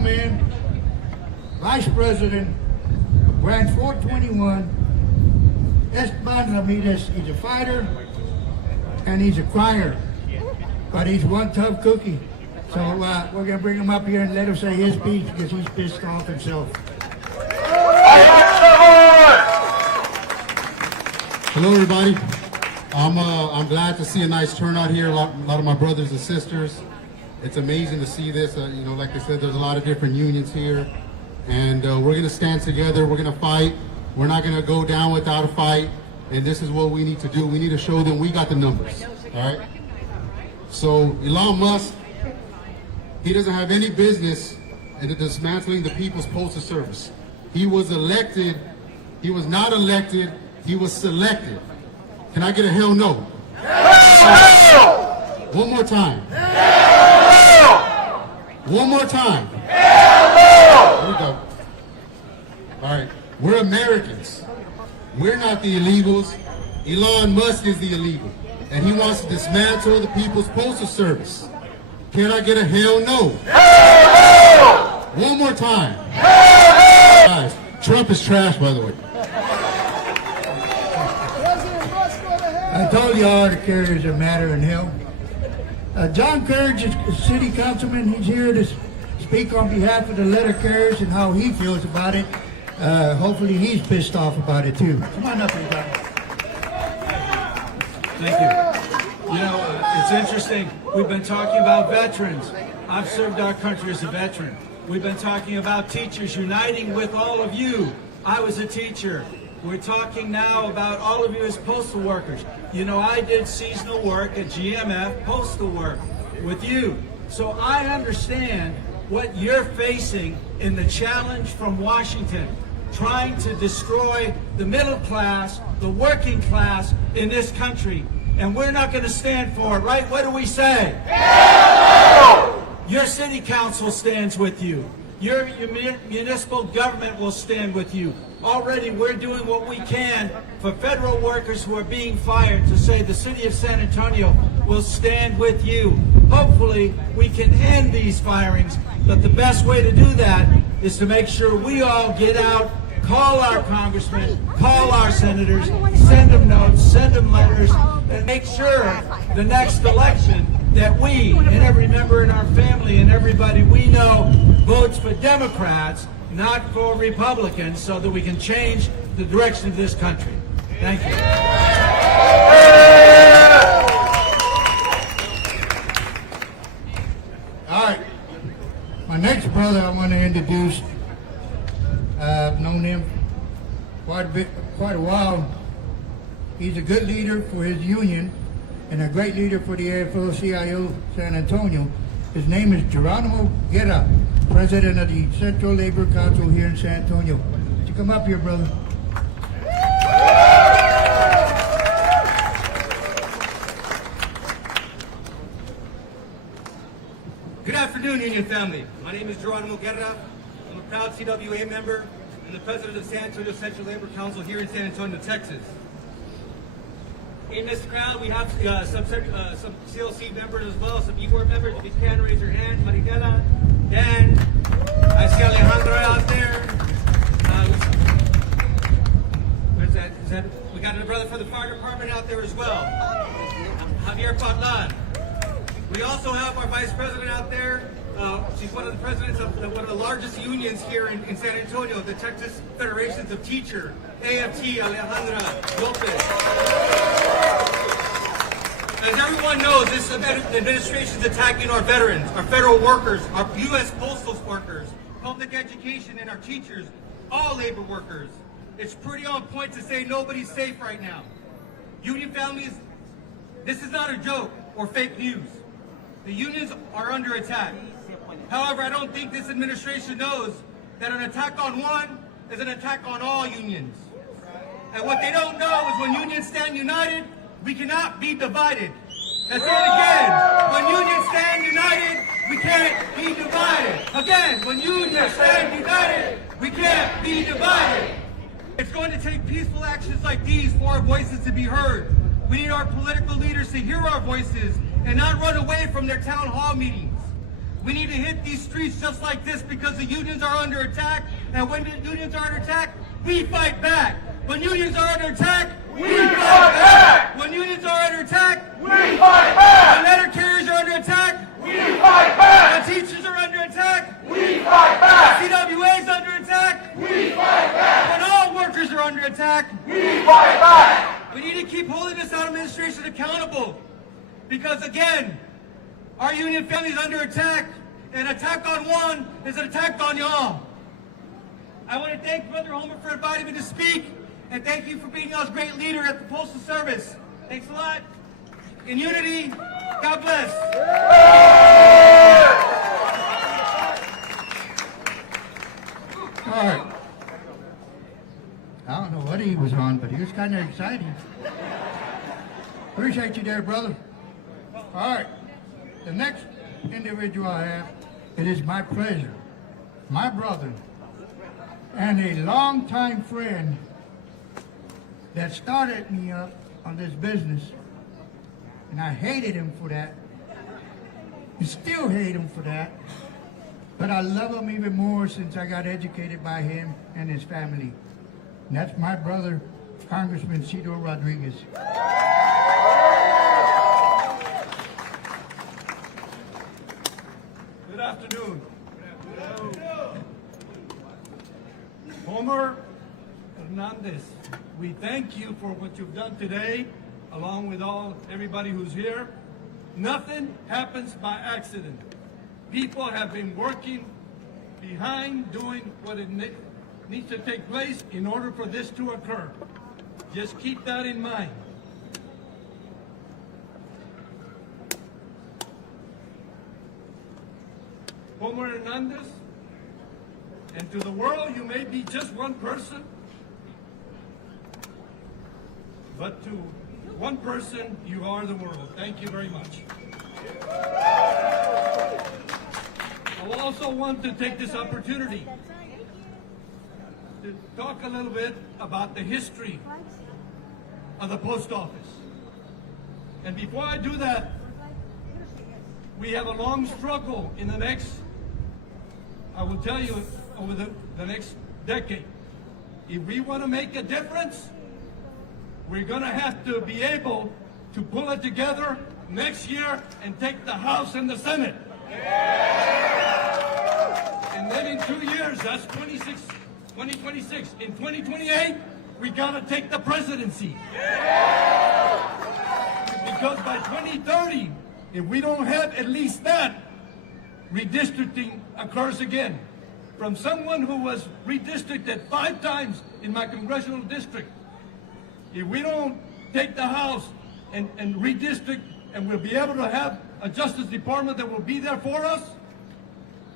young man, Vice President of Branch 421, Esteban Ramirez. He's a fighter and he's a crier, but he's one tough cookie. So we're going to bring him up here and let him say his speech because he's pissed off himself. Hello, everybody. I'm glad to see a nice turnout here. A lot of my brothers and sisters. It's amazing to see this. You know, like I said, there's a lot of different unions here, and we're going to stand together. We're going to fight. We're not going to go down without a fight. And this is what we need to do. We need to show them we got the numbers. All right. So Elon Musk, he doesn't have any business in dismantling the People's Postal Service. He was elected. He was not elected. He was selected. Can I get a hell no? Hell no! One more time. Hell no! One more time. Hell no! Here we go. All right. We're Americans. We're not the illegals. Elon Musk is the illegal. And he wants to dismantle the People's Postal Service. Can I get a hell no? Hell no! One more time. Hell no! Guys, Trump is trash, by the way. I told you all the carriers are madder than hell. John Courage is a city councilman. He's here to speak on behalf of the letter carriers and how he feels about it. Hopefully he's pissed off about it too. Come on up, everybody. Thank you. You know, it's interesting. We've been talking about veterans. I've served our country as a veteran. We've been talking about teachers uniting with all of you. I was a teacher. We're talking now about all of you as postal workers. You know, I did seasonal work at GMF, postal work with you. So I understand what you're facing in the challenge from Washington, trying to destroy the middle class, the working class in this country. And we're not going to stand for it, right? What do we say? Hell no! Your city council stands with you. Your municipal government will stand with you. Already we're doing what we can for federal workers who are being fired to say the city of San Antonio will stand with you. Hopefully we can end these firings, but the best way to do that is to make sure we all get out, call our congressmen, call our senators, send them notes, send them letters, and make sure the next election that we and every member in our family and everybody we know votes for Democrats, not for Republicans, so that we can change the direction of this country. Thank you. All right. My next brother I want to introduce, I've known him quite a while. He's a good leader for his union and a great leader for the AFL-CIO San Antonio. His name is Geronimo Guerra, president of the Central Labor Council here in San Antonio. Would you come up here, brother? Good afternoon, Union family. My name is Geronimo Guerra. I'm a proud CWA member and the president of San Antonio Central Labor Council here in San Antonio, Texas. In this crowd, we have some CLC members as well, some E-Board members. If you can, raise your hand. Maritela, Dan, I see Alejandro out there. Where's that? We got a brother from the fire department out there as well. Javier Patlan. We also have our vice president out there. She's one of the presidents of one of the largest unions here in San Antonio, the Texas Federations of Teachers, AFT, Alejandra Lopez. As everyone knows, this administration is attacking our veterans, our federal workers, our U.S. postal workers, public education, and our teachers, all labor workers. It's pretty on point to say nobody's safe right now. Union families, this is not a joke or fake news. The unions are under attack. However, I don't think this administration knows that an attack on one is an attack on all unions. And what they don't know is when unions stand united, we cannot be divided. Let's say it again. When unions stand united, we can't be divided. Again, when unions stand united, we can't be divided. It's going to take peaceful actions like these for our voices to be heard. We need our political leaders to hear our voices and not run away from their town hall meetings. We need to hit these streets just like this because the unions are under attack, and when the unions are under attack, we fight back. When unions are under attack, we fight back. When unions are under attack, we fight back. When letter carriers are under attack, we fight back. When teachers are under attack, we fight back. When CWA is under attack, we fight back. When all workers are under attack, we fight back. We need to keep holding this administration accountable, because again, our union family is under attack. An attack on one is an attack on y'all. I want to thank Brother Homer for inviting me to speak, and thank you for being y'all's great leader at the Postal Service. Thanks a lot. In unity, God bless. All right. I don't know what he was on, but he was kind of exciting. Appreciate you there, brother. All right. The next individual I have, it is my pleasure, my brother, and a longtime friend that started me up on this business, and I hated him for that, and still hate him for that, but I love him even more since I got educated by him and his family. And that's my brother, Congressman Cito Rodriguez. Good afternoon. Homer Hernandez, we thank you for what you've done today, along with everybody who's here. Nothing happens by accident. People have been working behind doing what needs to take place in order for this to occur. Just keep that in mind. Homer Hernandez, and to the world you may be just one person, but to one person you are the world. Thank you very much. I also want to take this opportunity to talk a little bit about the history of the post office. And before I do that, we have a long struggle in the next, I will tell you, over the next decade. If we want to make a difference, we're going to have to be able to pull it together next year and take the House and the Senate. And then in 2 years, that's 2026. In 2028, we got to take the presidency. Because by 2030, if we don't have at least that, redistricting occurs again. From someone who was redistricted 5 times in my congressional district, if we don't take the House and redistrict, and we'll be able to have a Justice Department that will be there for us,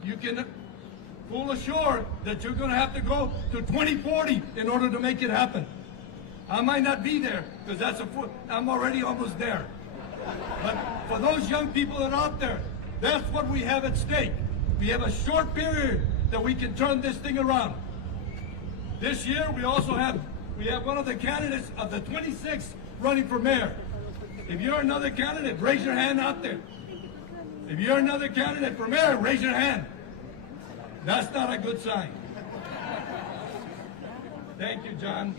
you can full assured that you're going to have to go to 2040 in order to make it happen. I might not be there because I'm already almost there. But for those young people that are out there, that's what we have at stake. We have a short period that we can turn this thing around. This year we have one of the candidates of the 26 running for mayor. If you're another candidate, raise your hand out there. If you're another candidate for mayor, raise your hand. That's not a good sign. Thank you, John.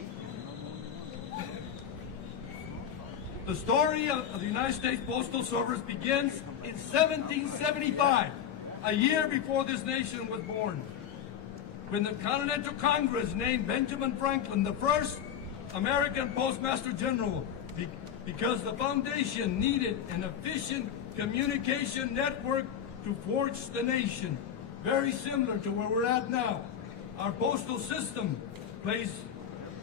The story of the United States Postal Service begins in 1775, a year before this nation was born, when the Continental Congress named Benjamin Franklin the first American Postmaster General because the foundation needed an efficient communication network to forge the nation. Very similar to where we're at now. Our postal system plays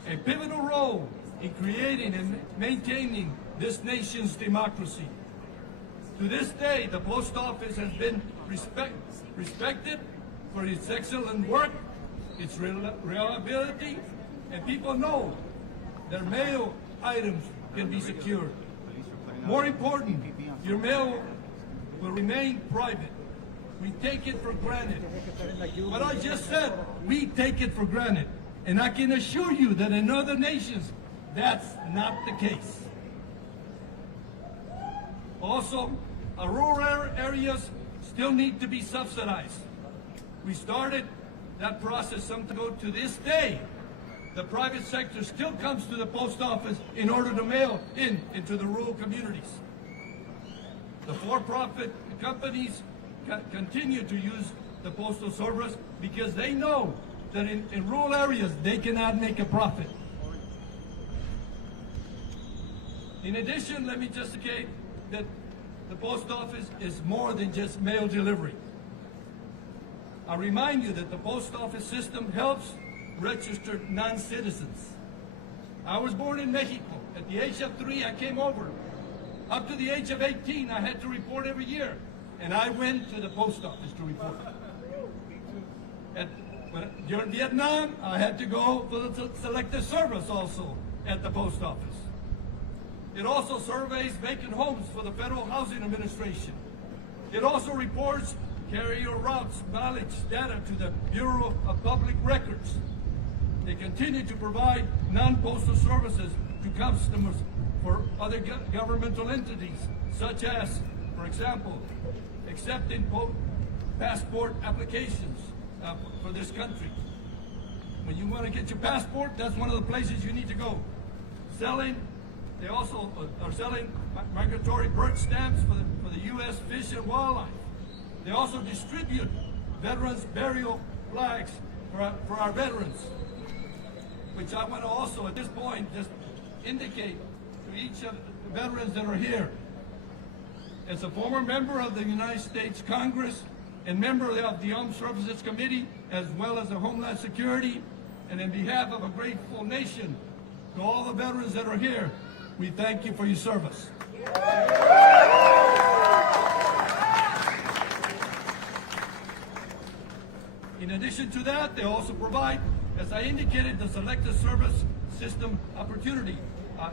a pivotal role in creating and maintaining this nation's democracy. To this day, the post office has been respected for its excellent work, its reliability, and people know their mail items can be secured. More important, your mail will remain private. We take it for granted. What I just said, we take it for granted. And I can assure you that in other nations, that's not the case. Also, our rural areas still need to be subsidized. We started that process some to go to this day. The private sector still comes to the post office in order to mail into the rural communities. The for-profit companies continue to use the Postal Service because they know that in rural areas they cannot make a profit. In addition, let me just indicate that the post office is more than just mail delivery. I remind you that the post office system helps registered non-citizens. I was born in Mexico. At the age of 3, I came over. Up to the age of 18, I had to report every year. And I went to the post office to report. During Vietnam, I had to go for the selective service also at the post office. It also surveys vacant homes for the Federal Housing Administration. It also reports carrier routes, mileage data to the Bureau of Public Records. They continue to provide non-postal services to customers for other governmental entities, such as, for example, accepting passport applications for this country. When you want to get your passport, that's one of the places you need to go. They also are selling migratory bird stamps for the U.S. Fish and Wildlife. They also distribute veterans burial flags for our veterans, which I want to also at this point just indicate to each of the veterans that are here. As a former member of the United States Congress and member of the Armed Services Committee, as well as the Homeland Security, and in behalf of a grateful nation, to all the veterans that are here, we thank you for your service. In addition to that, they also provide, as I indicated, the selective service system opportunity.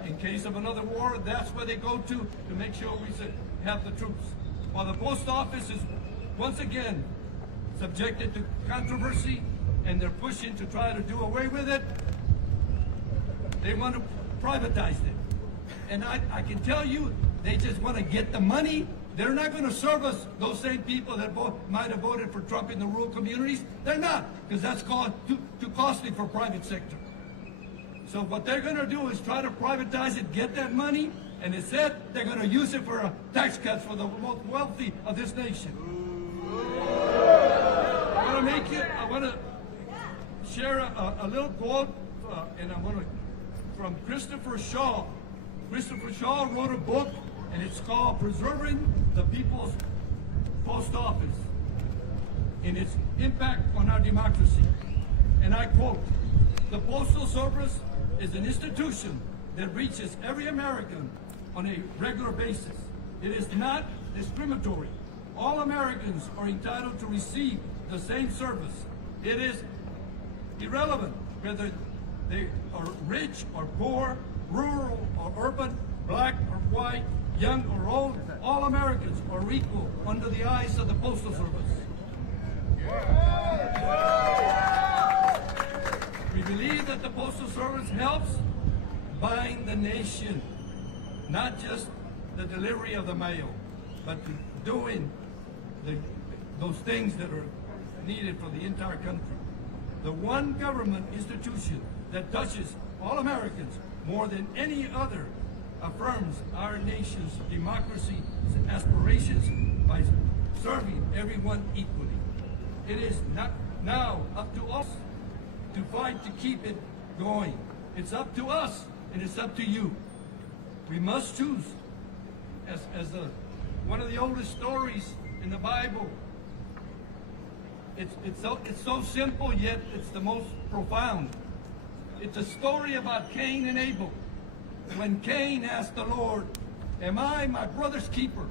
In case of another war, that's where they go to make sure we have the troops. While the post office is once again subjected to controversy and they're pushing to try to do away with it, they want to privatize it. And I can tell you, they just want to get the money. They're not going to service those same people that might have voted for Trump in the rural communities. They're not, because that's too costly for private sector. So what they're going to do is try to privatize it, get that money, and instead they're going to use it for tax cuts for the most wealthy of this nation. I want to share a little quote, and I'm going to from Christopher Shaw. Christopher Shaw wrote a book, and it's called Preserving the People's Post Office and its Impact on Our Democracy. And I quote, "The Postal Service is an institution that reaches every American on a regular basis. It is not discriminatory. All Americans are entitled to receive the same service. It is irrelevant whether they are rich or poor, rural or urban, black or white, young or old. All Americans are equal under the eyes of the Postal Service." We believe that the Postal Service helps bind the nation, not just the delivery of the mail, but doing those things that are needed for the entire country. The one government institution that touches all Americans more than any other affirms our nation's democracy aspirations by serving everyone equally. It is not now up to us to fight to keep it going. It's up to us, and it's up to you. We must choose. As one of the oldest stories in the Bible, it's so simple, yet it's the most profound. It's a story about Cain and Abel. When Cain asked the Lord, "Am I my brother's keeper?"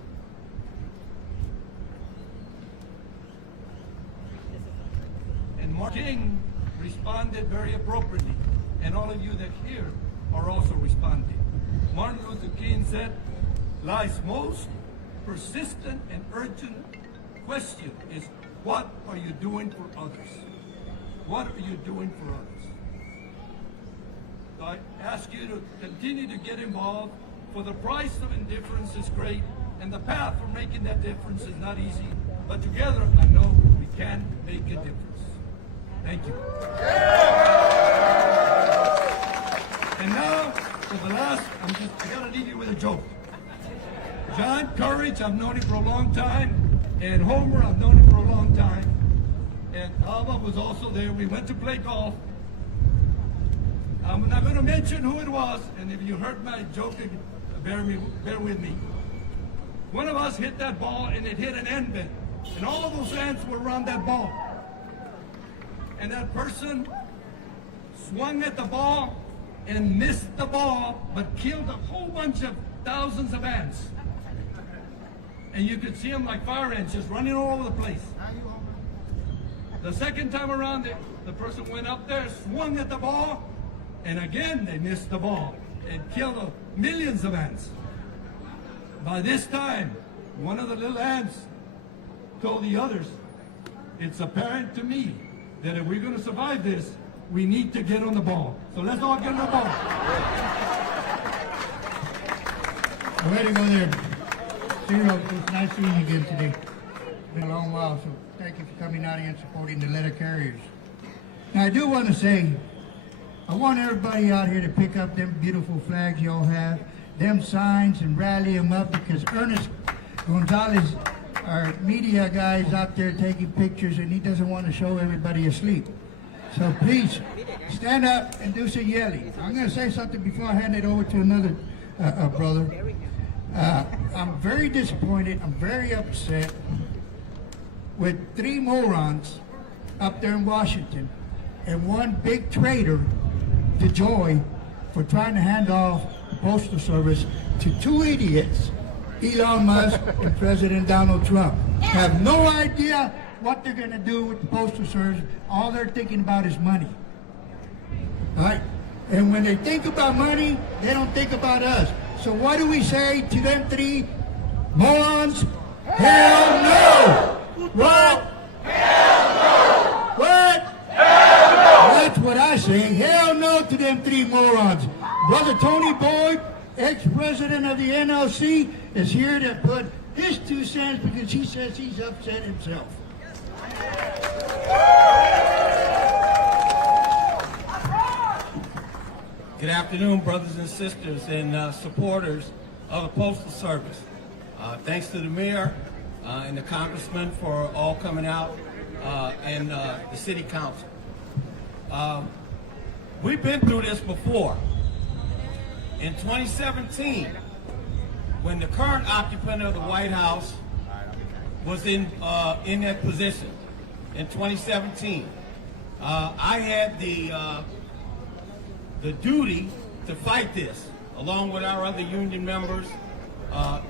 And Martin King responded very appropriately, and all of you that hear are also responding. Martin Luther King said, "Life's most persistent and urgent question is, what are you doing for others? What are you doing for others?" So I ask you to continue to get involved, for the price of indifference is great, and the path for making that difference is not easy, but together I know we can make a difference. Thank you. And now, for the last, I gotta leave you with a joke. John Courage, I've known him for a long time, and Homer, I've known him for a long time, and Alma was also there. We went to play golf. I'm not going to mention who it was, and if you heard my joke, bear with me. One of us hit that ball, and it hit an end bin, and all of those ants were around that ball. And that person swung at the ball and missed the ball, but killed a whole bunch of thousands of ants. And you could see them like fire ants just running all over the place. The second time around, the person went up there, swung at the ball, and again they missed the ball and killed millions of ants. By this time, one of the little ants told the others, it's apparent to me that if we're going to survive this, we need to get on the ball. So let's all get on the ball. I'm ready to go there. Cyril, it's nice seeing you again today. It's been a long while, so thank you for coming out here and supporting the letter carriers. Now, I do want to say, I want everybody out here to pick up them beautiful flags y'all have, them signs, and rally them up, because Ernest Gonzalez, our media guy, is out there taking pictures, and he doesn't want to show everybody asleep. So please, stand up and do some yelling. I'm going to say something before I hand it over to another brother. I'm very disappointed, I'm very upset with 3 morons up there in Washington and one big traitor to Joy for trying to hand off the Postal Service to 2 idiots, Elon Musk and President Donald Trump. Have no idea what they're going to do with the Postal Service. All they're thinking about is money. All right? And when they think about money, they don't think about us. So what do we say to them 3 morons? Hell no! What? Hell no! What? Hell no! That's what I say. Hell no to them 3 morons. Brother Tony Boyd, ex-president of the NLC, is here to put his 2 cents because he says he's upset himself. Good afternoon, brothers and sisters and supporters of the Postal Service. Thanks to the mayor and the congressman for all coming out and the city council. We've been through this before. In 2017, when the current occupant of the White House was in that position, in 2017, I had the duty to fight this, along with our other union members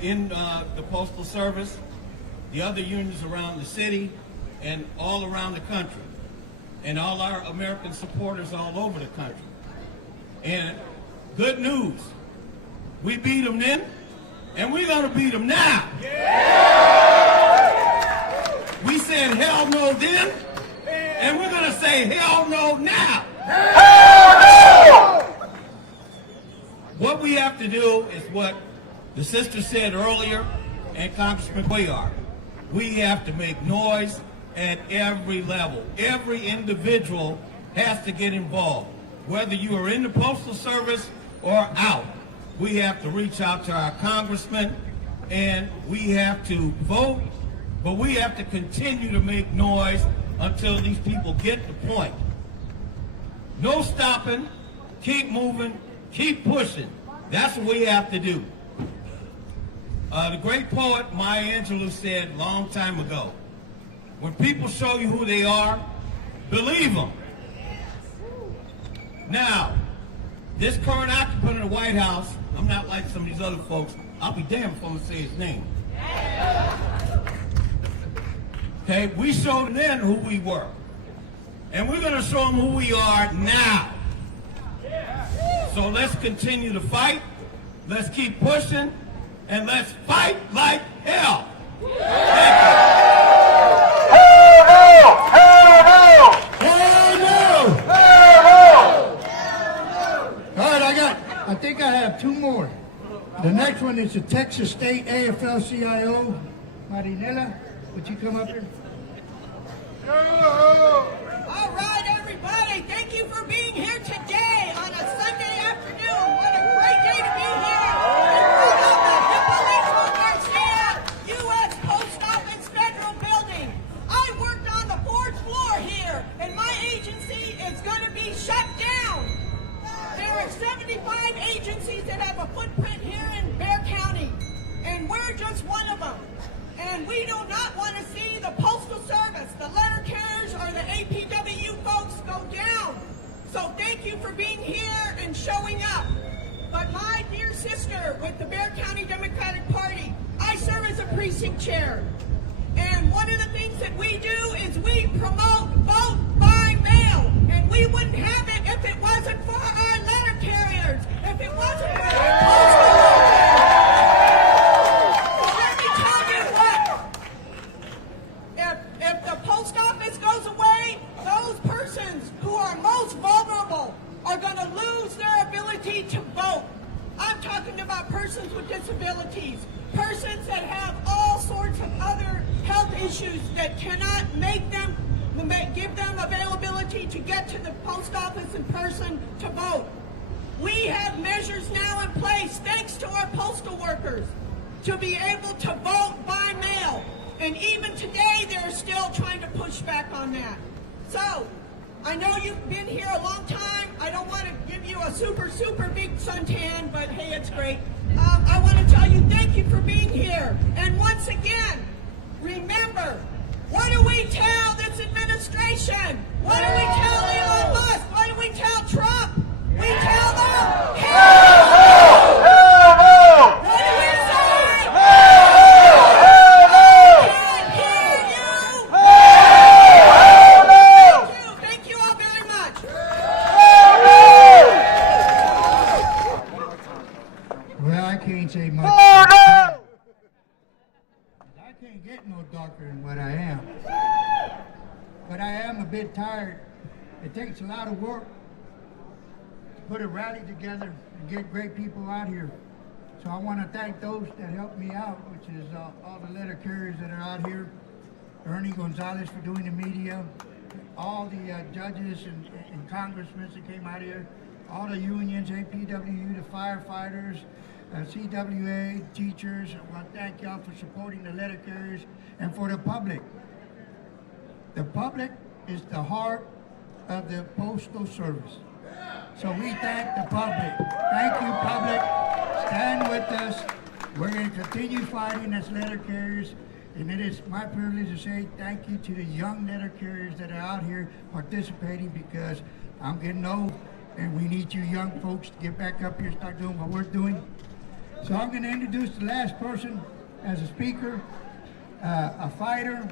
in the Postal Service, the other unions around the city, and all around the country, and all our American supporters all over the country. And good news, we beat them then, and we're going to beat them now. Yeah! We said hell no then, and we're going to say hell no now. What we have to do is what the sister said earlier, and Congressman Cuellar. We have to make noise at every level. Every individual has to get involved. Whether you are in the Postal Service or out, we have to reach out to our congressmen, and we have to vote, but we have to continue to make noise until these people get the point. No stopping, keep moving, keep pushing. That's what we have to do. The great poet Maya Angelou said a long time ago, when people show you who they are, believe them. Now, this current occupant of the White House, I'm not like some of these other folks, I'll be damned if I'm going to say his name. Okay, we showed then who we were. And we're going to show them who we are now. So let's continue to fight, let's keep pushing, and let's fight like hell. Thank you. All right, I think I have 2 more. The next one is the Texas State AFL-CIO. Marinella, would you come up here? All right, is going to be shut down. There are 75 agencies that have a footprint here in Bexar County, and we're just one of them. And we do not want to see the Postal Service, the letter carriers, or the APWU folks go down. So thank you for being here and showing up. But my dear sister with the Bexar County Democratic Party, I serve as a precinct chair. And one of the things that we do is we promote vote by mail. And we wouldn't have it if it wasn't for our letter carriers, if it wasn't for our postal workers. So let me tell you what, if the post office goes away, those persons who are most vulnerable are going to lose their ability to vote. I'm talking about persons with disabilities, persons that have all sorts of other health issues that cannot give them availability to get to the post office in person to vote. We have measures now in place, thanks to our postal workers, to be able to vote by mail. And even today, they're still trying to push back on that. So, I know you've been here a long time. I don't want to give you a super big suntan, but hey, it's great. I want to tell you thank you for being here. And once again, remember, what do we tell this administration? What do we tell Elon Musk? What do we tell Trump? We tell them, hell no! What do we say? Can't hear you! Thank you all very much. Well, I can't say much. I can't get no darker than what I am. But I am a bit tired. It takes a lot of work to put a rally together and get great people out here. So I want to thank those that helped me out, which is all the letter carriers that are out here, Ernie Gonzalez for doing the media, all the judges and congressmen that came out here, all the unions, APWU, the firefighters, CWA, teachers. I want to thank y'all for supporting the letter carriers and for the public. The public is the heart of the Postal Service. So we thank the public. Thank you, public. Stand with us. We're going to continue fighting as letter carriers. And it is my privilege to say thank you to the young letter carriers that are out here participating, because I'm getting old and we need you young folks to get back up here and start doing what we're doing. So I'm going to introduce the last person as a speaker, a fighter,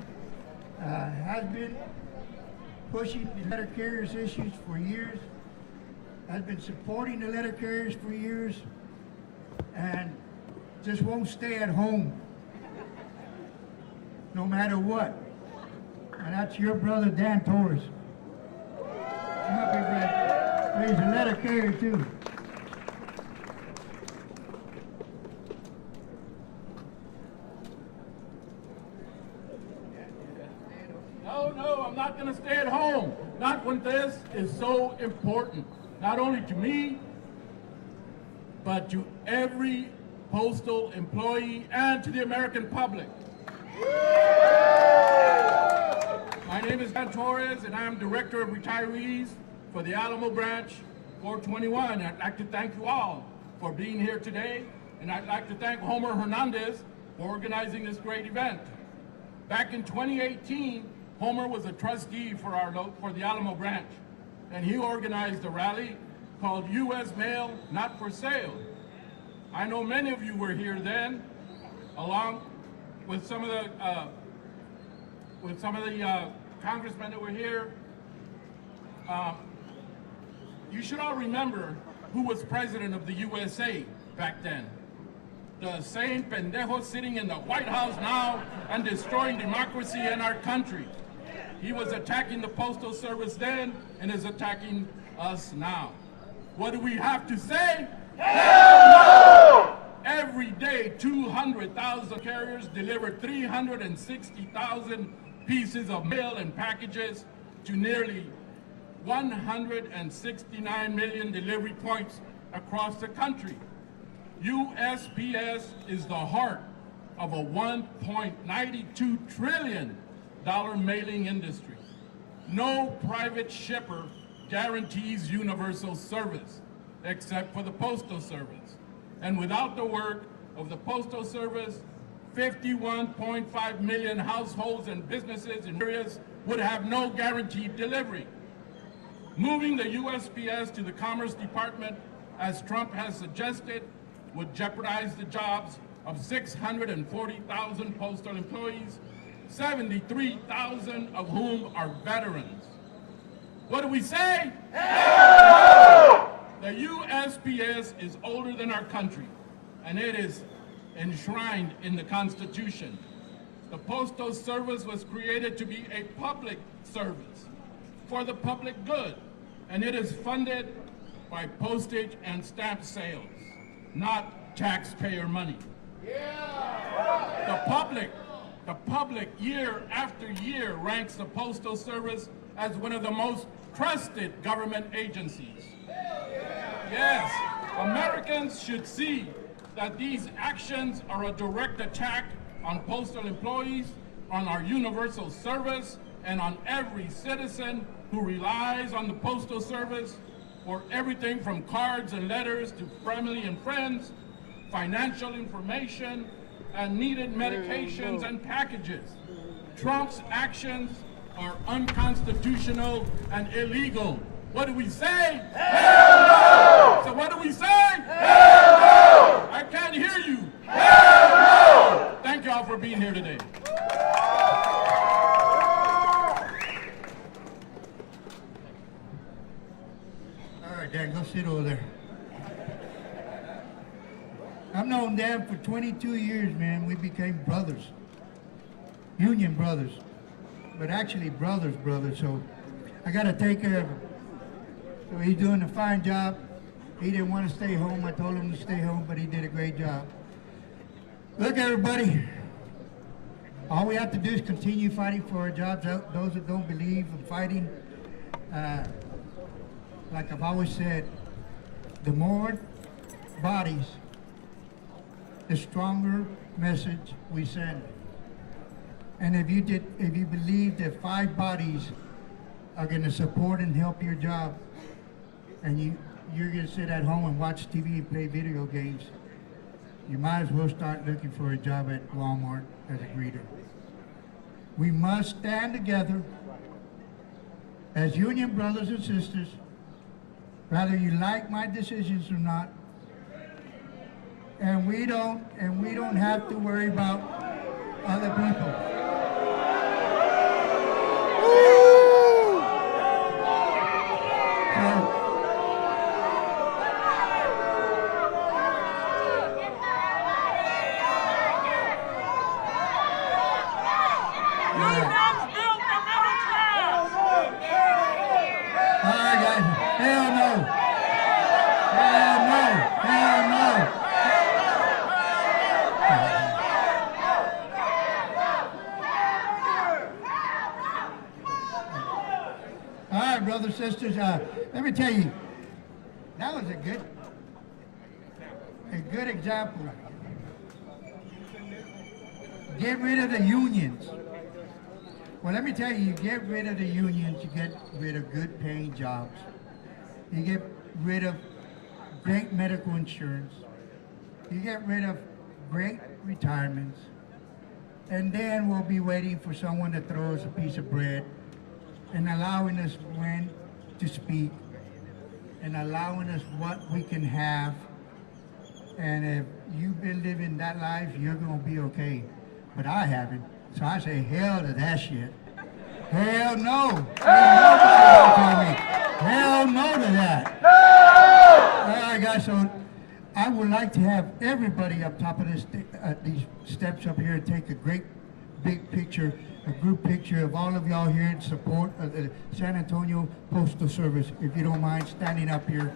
has been pushing the letter carriers issues for years, has been supporting the letter carriers for years, and just won't stay at home no matter what. And that's your brother, Dan Torres. Come up here, Brad. He's a letter carrier too. No, I'm not going to stay at home. Not when this is so important. Not only to me, but to every postal employee and to the American public. My name is Dan Torres, and I am Director of Retirees for the Alamo Branch 421. I'd like to thank you all for being here today, and I'd like to thank Homer Hernandez for organizing this great event. Back in 2018, Homer was a trustee for the Alamo Branch, and he organized a rally called U.S. Mail Not for Sale. I know many of you were here then, along with some of the congressmen that were here. You should all remember who was president of the USA back then. The same pendejo sitting in the White House now and destroying democracy in our country. He was attacking the Postal Service then and is attacking us now. What do we have to say? Hell no! Every day, 200,000 carriers deliver 360,000 pieces of mail and packages to nearly 169 million delivery points across the country. USPS is the heart of a $1.92 trillion mailing industry. No private shipper guarantees universal service, except for the Postal Service. And without the work of the Postal Service, 51.5 million households and businesses in areas would have no guaranteed delivery. Moving the USPS to the Commerce Department, as Trump has suggested, would jeopardize the jobs of 640,000 postal employees, 73,000 of whom are veterans. What do we say? Hell no! The USPS is older than our country, and it is enshrined in the Constitution. The Postal Service was created to be a public service for the public good, and it is funded by postage and stamp sales, not taxpayer money. The public year after year ranks the Postal Service as one of the most trusted government agencies. Yes, Americans should see that these actions are a direct attack on postal employees, on our universal service, and on every citizen who relies on the Postal Service for everything from cards and letters to family and friends, financial information, and needed medications and packages. Trump's actions are unconstitutional and illegal. What do we say? Hell no! So what do we say? Hell no! I can't hear you. Hell no! Thank you all for being here today. All right, Dan, go sit over there. I've known Dan for 22 years, man. We became brothers. Union brothers. But actually brothers, so I got to take care of him. So he's doing a fine job. He didn't want to stay home. I told him to stay home, but he did a great job. Look, everybody, all we have to do is continue fighting for our jobs. Those that don't believe in fighting, like I've always said, the more bodies, the stronger message we send. And if you believe that 5 bodies are going to support and help your job, and you're going to sit at home and watch TV and play video games, you might as well start looking for a job at Walmart as a greeter. We must stand together as union brothers and sisters, whether you like my decisions or not. And we don't have to worry about other people. Brothers, sisters, let me tell you, that was a good example. Get rid of the unions. Well, let me tell you, you get rid of the unions, you get rid of good paying jobs. You get rid of great medical insurance. You get rid of great retirements. And then we'll be waiting for someone to throw us a piece of bread and allowing us when to speak and allowing us what we can have. And if you've been living that life, you're going to be okay. But I haven't. So I say hell to that shit. Hell no. Hell no to that. All right, guys, so I would like to have everybody up top of this, these steps up here and take a great big picture, a group picture of all of y'all here in support of the San Antonio Postal Service, if you don't mind standing up here.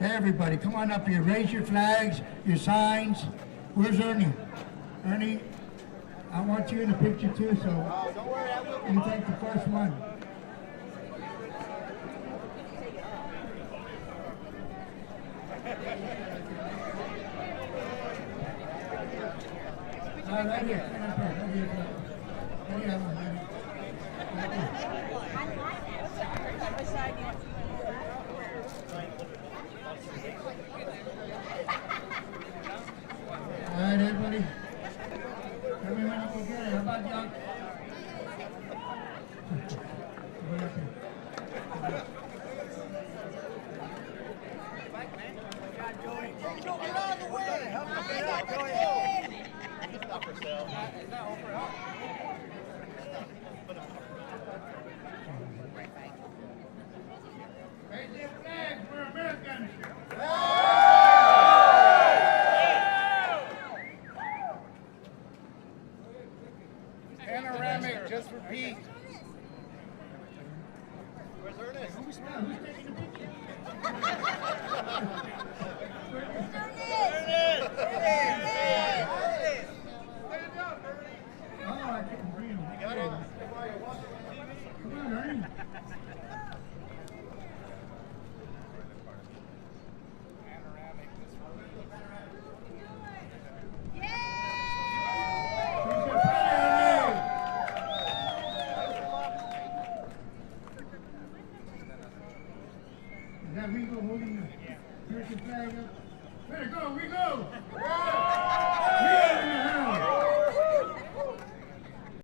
Everybody, come on up here. Raise your flags, your signs. Where's Ernie? Ernie, I want you in the picture too, so you take the first one. Right here. Right here. Right here. Is that Rico holding the American flag up? Let it go, Rico!